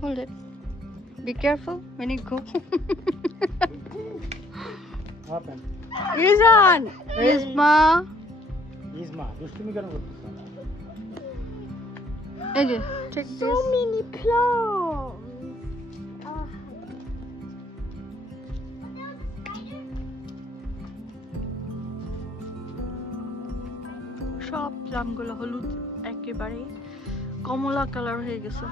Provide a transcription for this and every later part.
Hold it. Be careful when you go. Happen. Izan! Isma! Isma, দুষ্টুমি কেন করতেছ? এই যে, take So this. many plants. সব প্লামগুলো হলুদ একেবারে কমলা কালার হয়ে গেছে।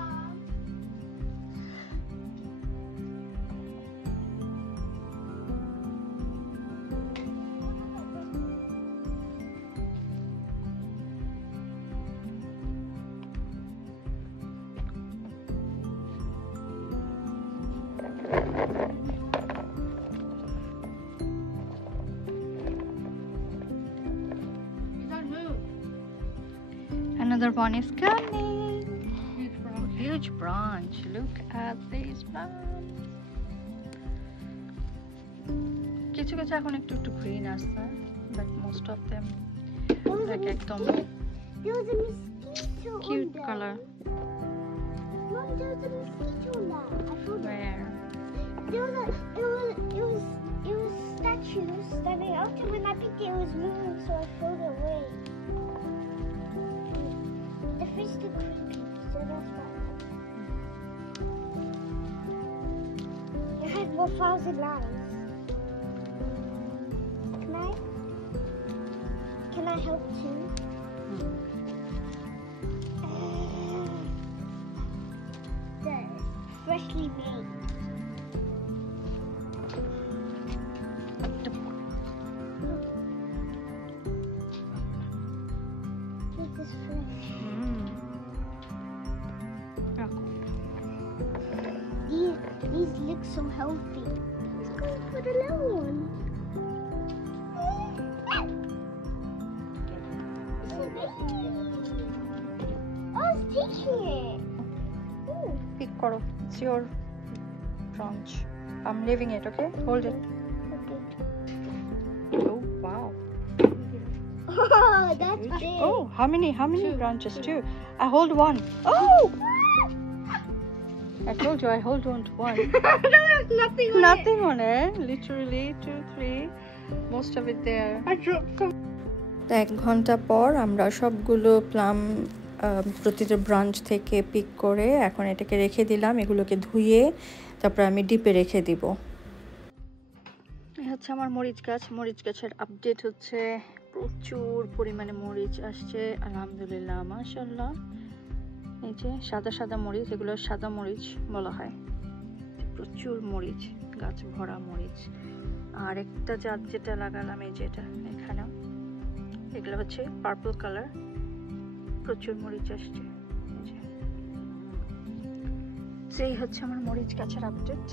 Another one is coming. Huge branch. Look at these plants. কিছু কিছু এখন একটু একটু গ্রিন আসছে, but most of them like একদম There was a mosquito cute on there. color. Mom, there was a mosquito on there. I saw that. Where? There was it was statues standing out, and when I picked it, it was moving, so I threw it away. The fish too creepy, so that's why. It had 1,000 lines. Can I help too? They're freshly made. This is fresh. These look so healthy. Let's go for the little one. Oh, it's taking it. Ooh. Pick koro. It's your branch. I'm leaving it, okay? Hold it. Okay. Oh, wow. Oh, that's Huge. big. Oh, how many branches? Two. I hold one. Oh! I told you I hold on to one. No, there's nothing on Nothing on it. Literally 2, 3. Most of it there. I dropped some. তো 1 ঘন্টা পর আমরা সবগুলো plum প্রতিটা branch থেকে pick করে এখন এটাকে রেখে দিলাম। এগুলোকে ধুয়ে তারপর আমি ডিপে রেখে দিব। এই হচ্ছে আমার মরিচ গাছ। মরিচ গাছের আপডেট হচ্ছে প্রচুর পরিমাণে মরিচ আসছে, আলহামদুলিল্লাহ, মাশাআল্লাহ। এই যে সাদা সাদা মরিচ, এগুলো সাদা মরিচ বলা হয়। প্রচুর মরিচ, গাছ ভরা মরিচ। আর একটা জাত যেটা লাগালাম এই যেটা এখানে, এগুলো হচ্ছে পার্পল কালার, প্রচুর মরিচ আসছে। এই হচ্ছে আমার মরিচ গাছের আপডেট।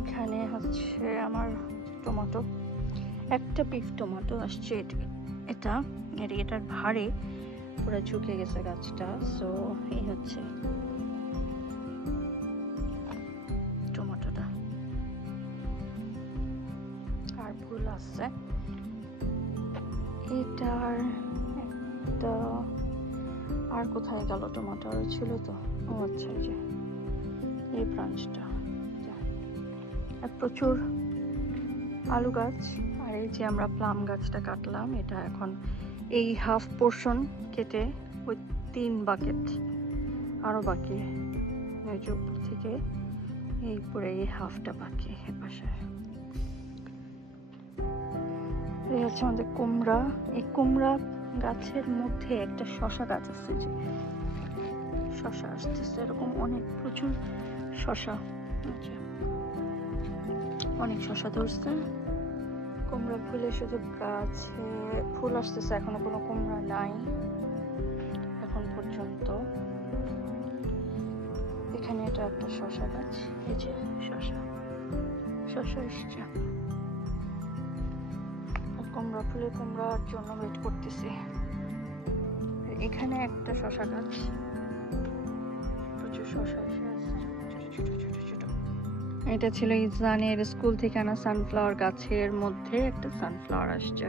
এখানে হচ্ছে আমার টমেটো, একটা পিস টমেটো আসছে। এটার ভারে পুরো ঝুঁকে গেছে গাছটা। সো এই হচ্ছে টমেটোটা। আর ফুল আসছে এটার একটা। আর কোথায় গেল টমেটো? ছিল তো। ও আচ্ছা, এই যে এই ব্রাঞ্চটা। আর প্রচুর আলু গাছ। আর এই যে আমরা প্লাম গাছটা কাটলাম, এটা এখন এই হাফ পোর্শন কেটে ওই 3 বাকেট আরো বাকি, ওই যে উপর থেকে এই পুরো এই হাফটা বাকি এপাশে। এই হচ্ছে আমাদের কুমড়া। এই কুমড়া গাছের মধ্যে একটা শসা গাছ আছে, যে শসা আসতেছে এরকম অনেক, প্রচুর শসা, অনেক শসা ধরছে। কুমড়া ফুলে শুধু গাছে ফুল আসতেছে, এখনো কোনো কুমড়া নাই এখন পর্যন্ত। এখানে এটা একটা শসা গাছ, এই যে শসা এসছে। কুমড়া ফুলে কুমড়ার জন্য ওয়েট করতেছি। এখানে একটা শসা গাছ, প্রচুর শসা এসে আছে, ছোট ছোট। এটা ছিল ইজানের স্কুল থেকে আনা সানফ্লাওয়ার গাছের মধ্যে একটা সানফ্লাওয়ার আসছে,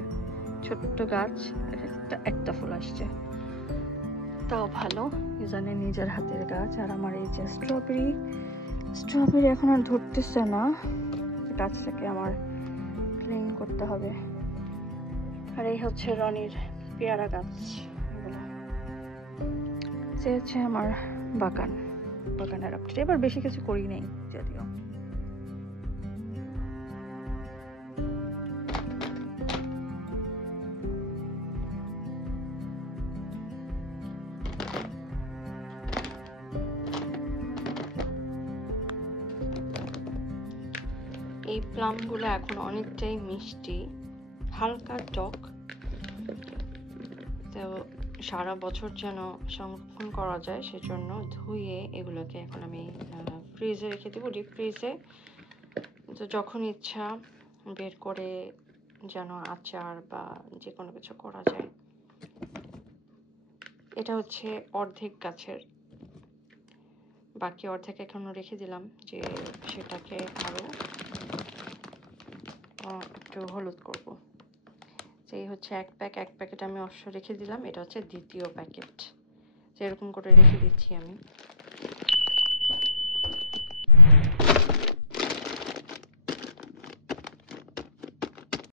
ছোট্ট গাছ, একটা ফুল আসছে। গাছটাও ভালো, ইজানের নিজের হাতের গাছ। আর আমার এই যে স্ট্রবেরি এখন আর ধরতেছে না, গাছটাকে আমার ক্লিন করতে হবে। আর এই হচ্ছে রনির পেয়ারা গাছ, এগুলো সে হচ্ছে আমার বাগানের আপডেট। এবার বেশি কিছু করি নাই যদিও। এই প্লামগুলো এখন অনেকটাই মিষ্টি, হালকা টক, তো সারা বছর যেন সংরক্ষণ করা যায় সেজন্য ধুয়ে এগুলোকে এখন আমি ফ্রিজে রেখে দেবো, ডিপ ফ্রিজে। তো যখন ইচ্ছা বের করে যেন আচার বা যে কোনো কিছু করা যায়। এটা হচ্ছে অর্ধেক গাছের, বাকি অর্ধেক এখনো রেখে দিলাম যে সেটাকে আরো একটু হলুদ করব। এই হচ্ছে এক প্যাকেট আমি অবশ্য রেখে দিলাম, এটা হচ্ছে দ্বিতীয় প্যাকেট, এরকম করে রেখে দিচ্ছি আমি।